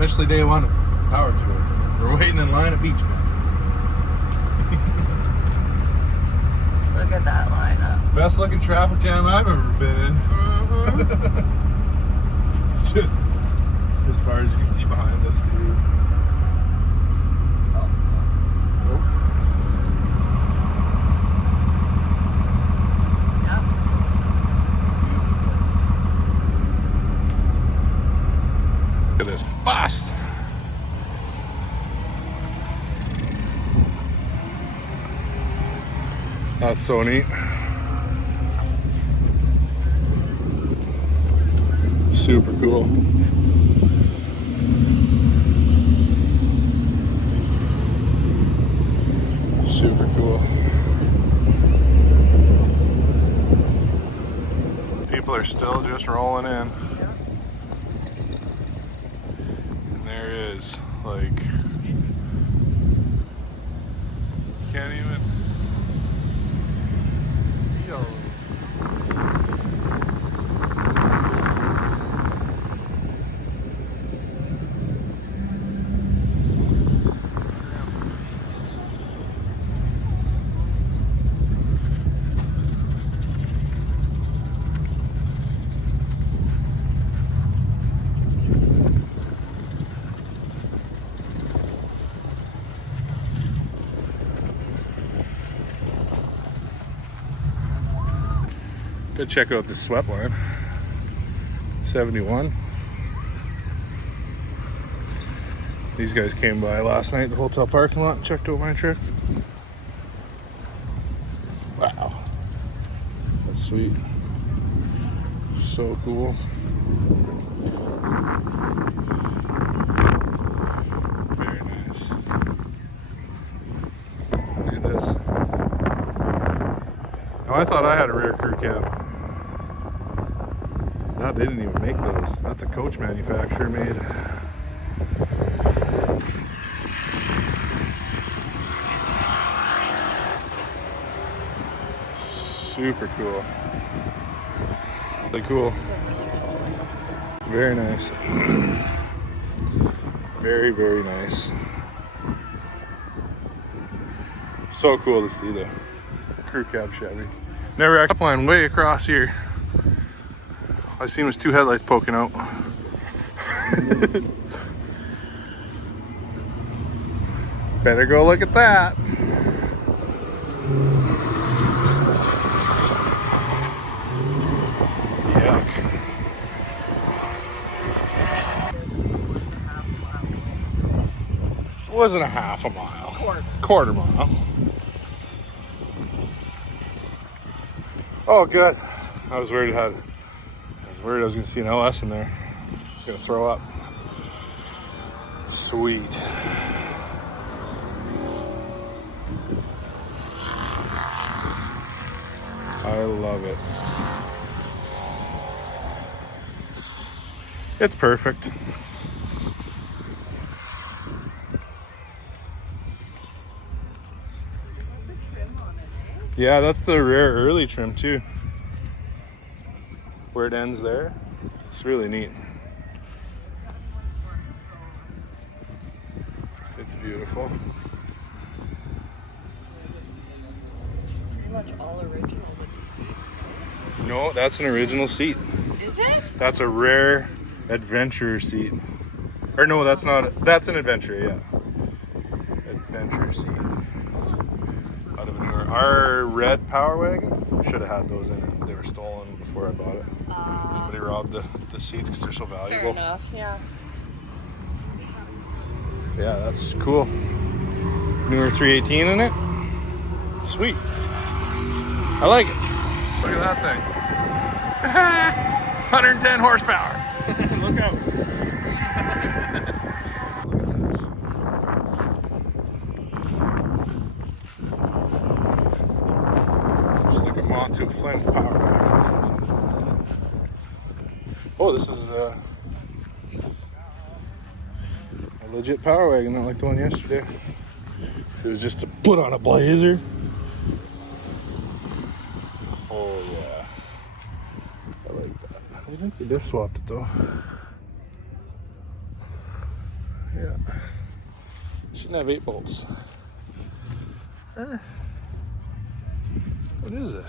Officially day one of Power Tour. We're waiting in line at Beach Man. Look at that lineup. Best looking traffic jam I've ever been in. Just as far as you can see behind us, too. Look at this bus. That's so neat. Super cool. Super cool. People are still just rolling in. And there is, like, can't even see all of it. Go check out this sweat line. 71. These guys came by last night at the hotel parking lot and checked out my truck. Wow. That's sweet. So cool. Very nice. Look at this. Oh, I thought I had a rear crew cab. No, they didn't even make those. That's a coach manufacturer made. Super cool. Really cool. Very nice. Very, very nice. So cool to see the crew cab Chevy. Never actually line way across here. All I seen was two headlights poking out. Better go look at that. Yuck. It wasn't a half a mile. Quarter mile. Oh, good. I was worried I was going to see an LS in there. I was going to throw up. Sweet. I love it. It's perfect. Yeah, that's the rare early trim too. Where it ends there. It's really neat. It's beautiful. It's pretty much all original with the seats. No, that's an original seat. Is it? That's a rare adventurer seat. Or no, that's not. That's an adventure, yeah. Adventure seat. Out of a newer. Our red Power Wagon should have had those in it. They were stolen before I bought it. Somebody robbed the seats because they're so valuable. Fair enough, yeah. Yeah, that's cool. Newer 318 in it. Sweet. I like it. Look at that thing. 110 horsepower. Look out. Look at this. Just like a Montu Flint power wagon. Oh, this is a legit power wagon, not like the one yesterday. It was just to put on a blazer. Oh yeah, I like that. I think they diff swapped it though. Yeah. Shouldn't have 8 bolts. What is it?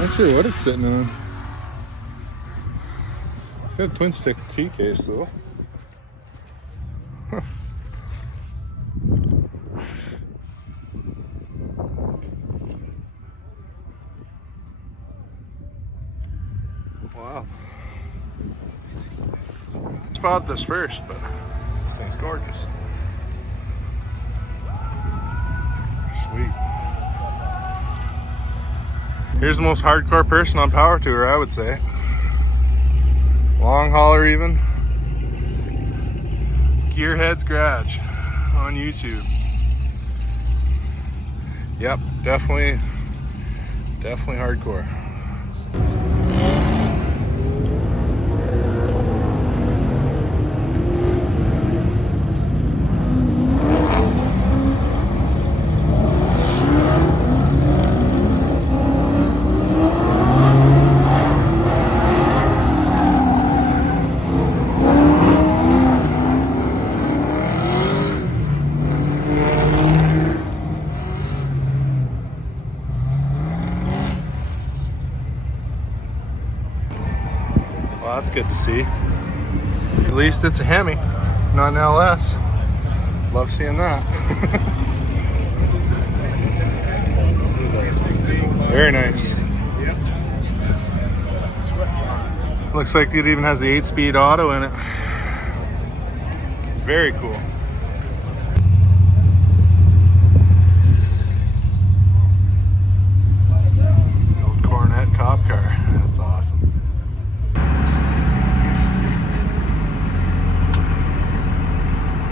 Not sure what it's sitting on. It's got a twin stick T case though. Huh. Wow. Spot this first, but this thing's gorgeous. Sweet. Here's the most hardcore person on Power Tour, I would say. Long hauler even. Gearhead's Garage on YouTube. Yep, definitely hardcore. Well, that's good to see. At least it's a Hemi, not an LS. Love seeing that. Very nice. Looks like it even has the 8-speed auto in it. Very cool. The old Coronet cop car. That's awesome.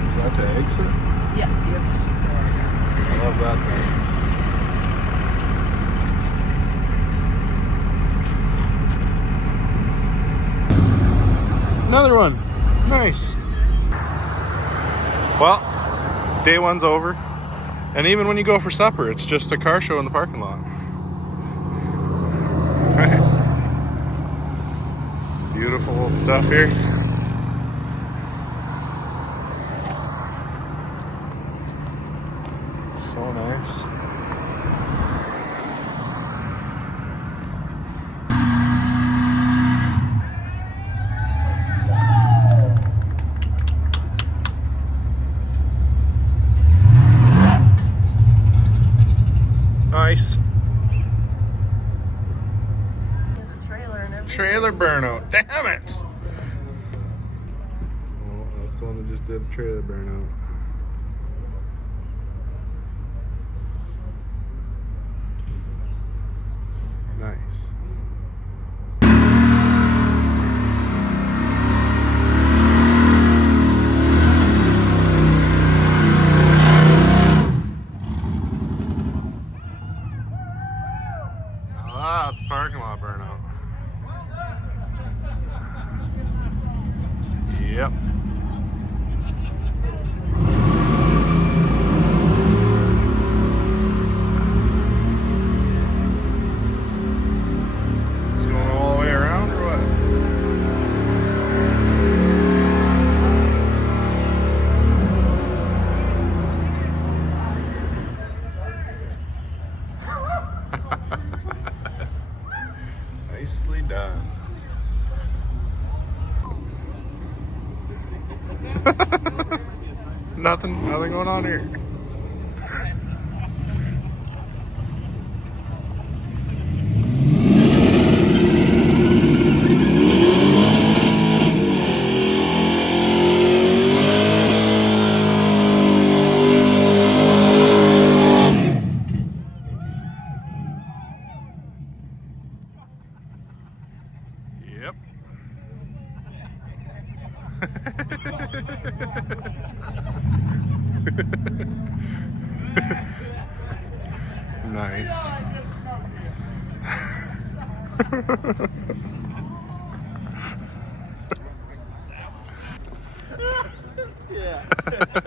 Is that to exit? Yeah, you have to just go. I love that thing. Another one. Nice. Well, day one's over. And even when you go for supper, it's just a car show in the parking lot. Right. Beautiful old stuff here. So nice. Nice. The trailer and everything. Trailer burnout. Damn it! Oh, that's the one that just did a trailer burnout. Nice. Now that's parking lot burnout. Yep. It's going all the way around or what? Nicely done. Nothing going on here. Yep. Nice. Yeah.